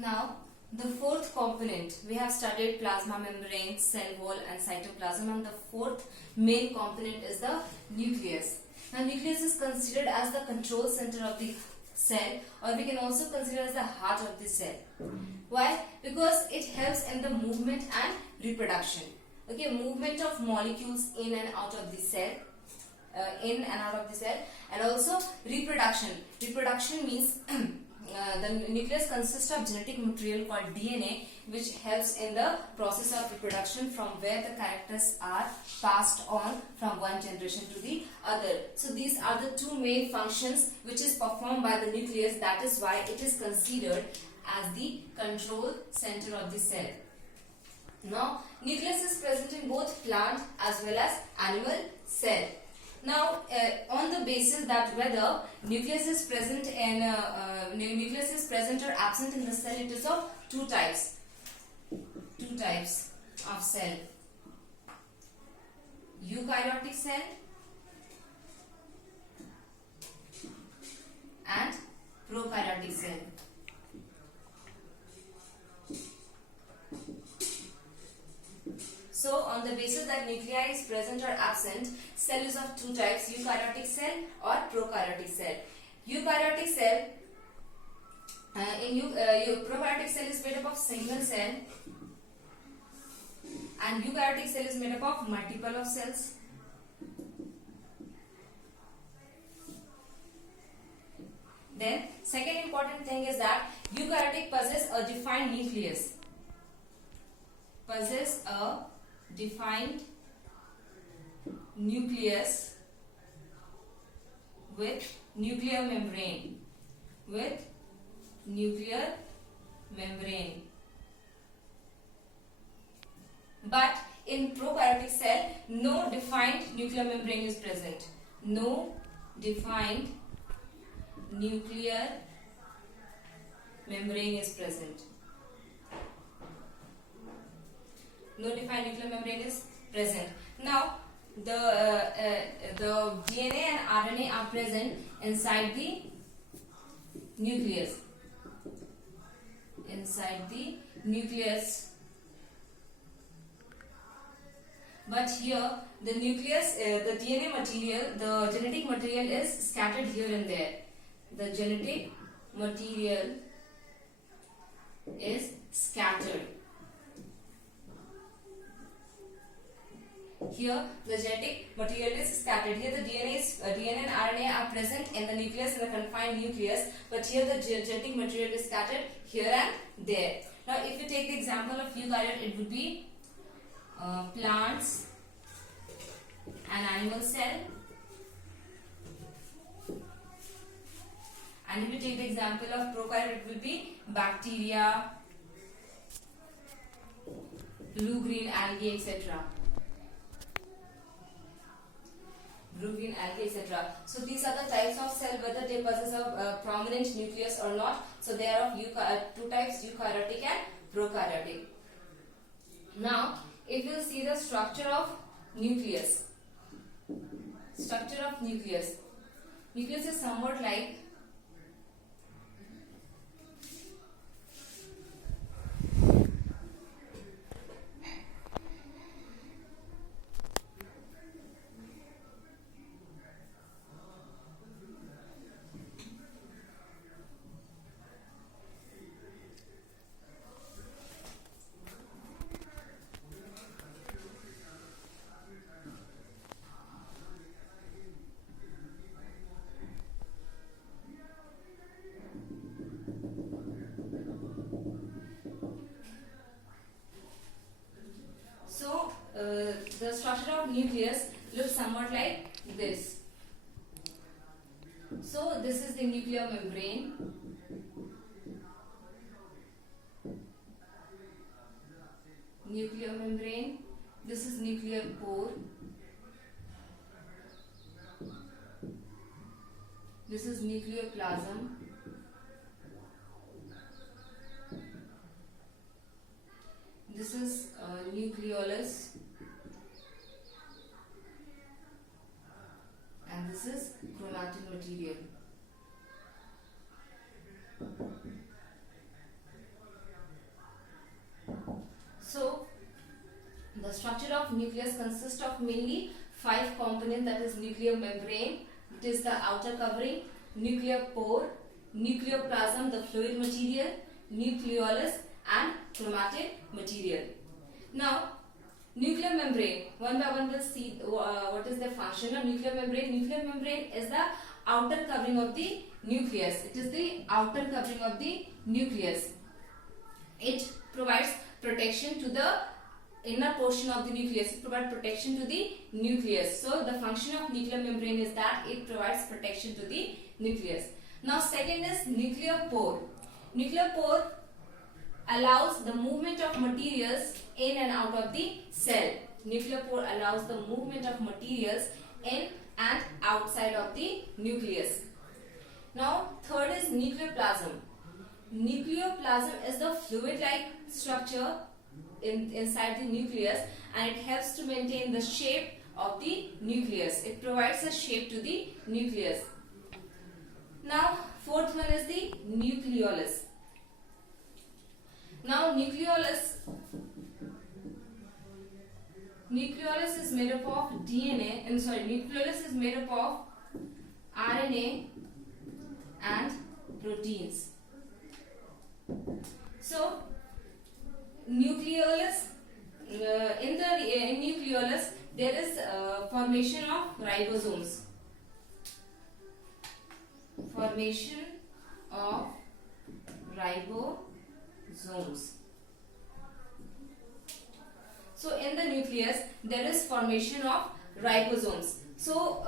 Now, the fourth component, we have studied plasma membrane, cell wall and cytoplasm, and the fourth main component is the nucleus. Now, nucleus is considered as the control center of the cell, or we can also consider as the heart of the cell. Why? Because it helps in the movement and reproduction. Okay, movement of molecules in and out of the cell, and also reproduction. Reproduction means the nucleus consists of genetic material called DNA, which helps in the process of reproduction, from where the characters are passed on from one generation to the other. So these are the two main functions which is performed by the nucleus. That is why it is considered as the control center of the cell. Now, nucleus is present in both plant as well as animal cell. Now, on the basis that whether nucleus is present or absent in the cell, it is of two types of cell: eukaryotic cell and prokaryotic cell. So, on the basis that nuclei is present or absent, cell is of two types: eukaryotic cell or prokaryotic cell. Eukaryotic cell, prokaryotic cell is made up of single cell, and eukaryotic cell is made up of multiple of cells. Then, second important thing is that eukaryotic possess a defined nucleus. Possess a defined nucleus with nuclear membrane. But in prokaryotic cell, no defined nuclear membrane is present. No defined nuclear membrane is present. No defined nuclear membrane is present. Now, the DNA and RNA are present inside the nucleus. But here, the nucleus, the DNA material, the genetic material is scattered here and there. The genetic material is scattered. Here, the genetic material is scattered. Here, the DNA and RNA are present in the nucleus, in the confined nucleus. But here, the genetic material is scattered here and there. Now, if you take the example of eukaryote, it would be plants and animal cell. And if you take the example of prokaryote, it will be bacteria, blue-green algae, etc. Blue-green algae, etc. So these are the types of cell, whether they possess a prominent nucleus or not. So they are of two types: eukaryotic and prokaryotic. Now, if you see the structure of nucleus, nucleus is somewhat like the structure of nucleus looks somewhat like this. So this is the nuclear membrane. This is nuclear core. This is nucleoplasm. This is nucleolus. And this is chromatin material. of nucleus consists of mainly 5 components, that is nuclear membrane, it is the outer covering, nuclear pore, nucleoplasm, the fluid material, nucleolus and chromatid material. Now, nuclear membrane, one by one we'll see what is the function of nuclear membrane. Nuclear membrane is the outer covering of the nucleus. It is the outer covering of the nucleus. It provides protection to the inner portion of the nucleus. It provides protection to the nucleus. So the function of nuclear membrane is that it provides protection to the nucleus. Now second is nuclear pore. Nuclear pore allows the movement of materials in and out of the cell. Nuclear pore allows the movement of materials in and outside of the nucleus. Now third is nucleoplasm. Nucleoplasm is the fluid-like structure inside the nucleus, and it helps to maintain the shape of the nucleus. It provides a shape to the nucleus. Now fourth one is the nucleolus. Now nucleolus is made up of nucleolus is made up of RNA and proteins. So nucleolus, in nucleolus there is formation of ribosomes. Formation of ribosomes. So in the nucleus there is formation of ribosomes. So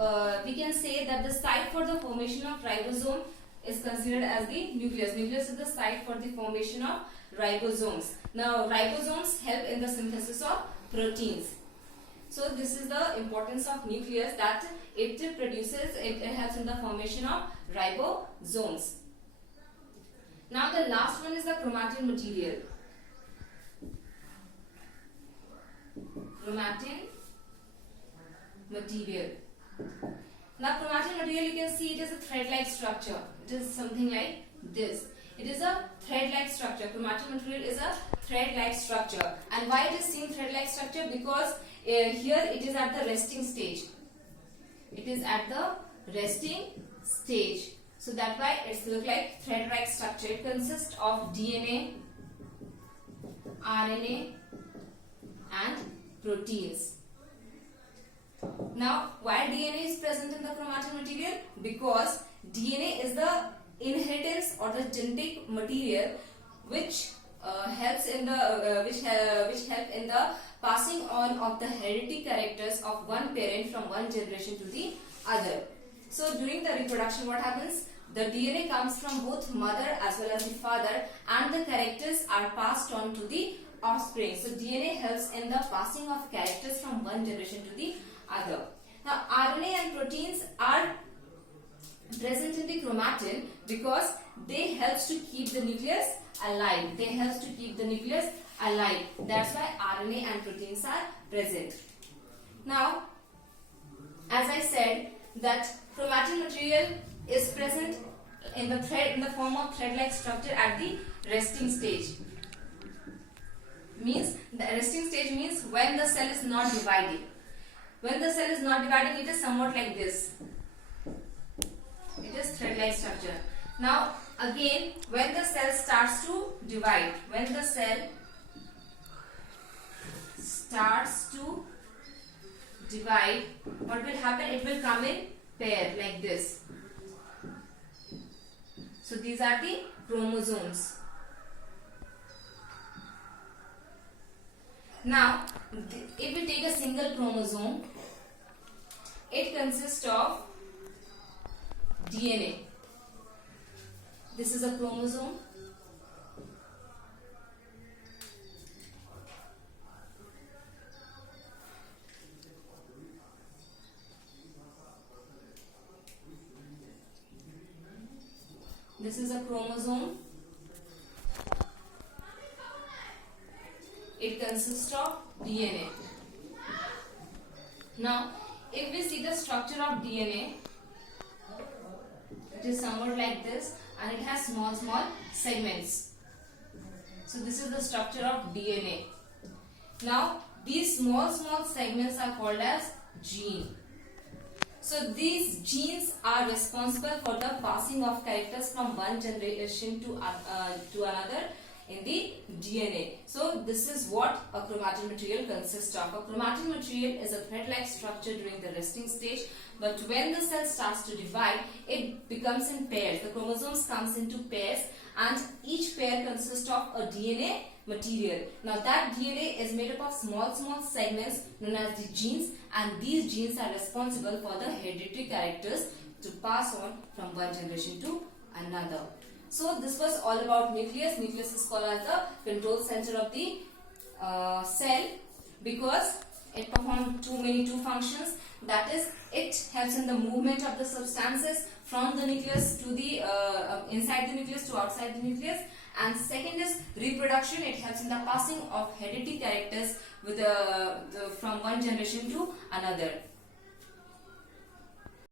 we can say that the site for the formation of ribosome is considered as the nucleus. Nucleus is the site for the formation of ribosomes. Now ribosomes help in the synthesis of proteins. So this is the importance of nucleus, that it helps in the formation of ribosomes. Now the last one is the chromatin material. Chromatin material. Now chromatin material, you can see it is a thread-like structure. It is something like this. It is a thread-like structure. Chromatin material is a thread-like structure. And why it is seen thread-like structure? Because here it is at the resting stage. It is at the resting stage. So that's why it looks like thread-like structure. It consists of DNA, RNA and proteins. Now, why DNA is present in the chromatin material? Because DNA is the inheritance or the genetic material which helps in the passing on of the hereditary characters of one parent from one generation to the other. So during the reproduction, what happens? The DNA comes from both mother as well as the father, and the characters are passed on to the offspring. So DNA helps in the passing of characters from one generation to the other. Now RNA and proteins are present in the chromatin because they helps to keep the nucleus alive. That's why RNA and proteins are present. Now, as I said, that chromatin material is present in the form of thread-like structure at the resting stage. The resting stage means when the cell is not dividing. When the cell is not dividing, it is somewhat like this. It is thread-like structure. Now again, when the cell starts to divide, what will happen? It will come in pair like this. So these are the chromosomes. Now, if we take a single chromosome, it consists of DNA. This is a chromosome. This is a chromosome. It consists of DNA. Now, if we see the structure of DNA, it is somewhat like this, and it has small segments. So this is the structure of DNA. Now, These small segments are called as gene. So these genes are responsible for the passing of characters from one generation to another in the DNA. So this is what a chromatin material consists of. A chromatin material is a thread-like structure during the resting stage, but when the cell starts to divide, it becomes in pairs. The chromosomes comes into pairs, and each pair consists of a DNA material. Now that DNA is made up of small segments known as the genes, and these genes are responsible for the hereditary characters to pass on from one generation to another. So this was all about nucleus. Nucleus is called as the control center of the cell because it performs two functions. That is, it helps in the movement of the substances from the nucleus to the inside the nucleus to outside the nucleus. And second is reproduction. It helps in the passing of hereditary characters with from one generation to another.